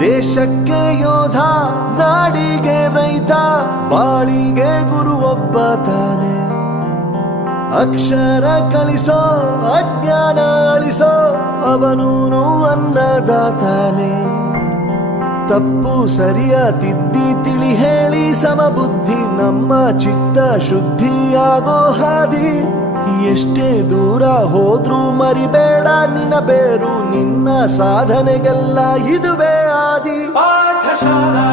ದೇಶಕ್ಕೆ ಯೋಧ, ನಾಡಿಗೆ ರೈತ, ಬಾಳಿಗೆ ಗುರು ಒಬ್ಬ ತಾನೆ. ಅಕ್ಷರ ಕಲಿಸೋ, ಅಜ್ಞಾನ ಅಳಿಸೋ, ಅವನೂನು ಅನ್ನದಾತಾನೆ. ತಪ್ಪು ಸರಿಯ ತಿದ್ದಿ ತಿಳಿ ಹೇಳಿ ಸಮಬುದ್ಧಿ ನಮ್ಮ ಚಿತ್ತ ಶುದ್ಧಿಯಾಗೋ ಹಾದಿ. ಎಷ್ಟೇ ದೂರ ಹೋದ್ರೂ ಮರಿಬೇಡ ನಿನ್ನ ಬೇರು, ನಿನ್ನ ಸಾಧನೆಗೆಲ್ಲ ಇದುವೇ ಆದಿ. ಪಾಠಶಾಲಾ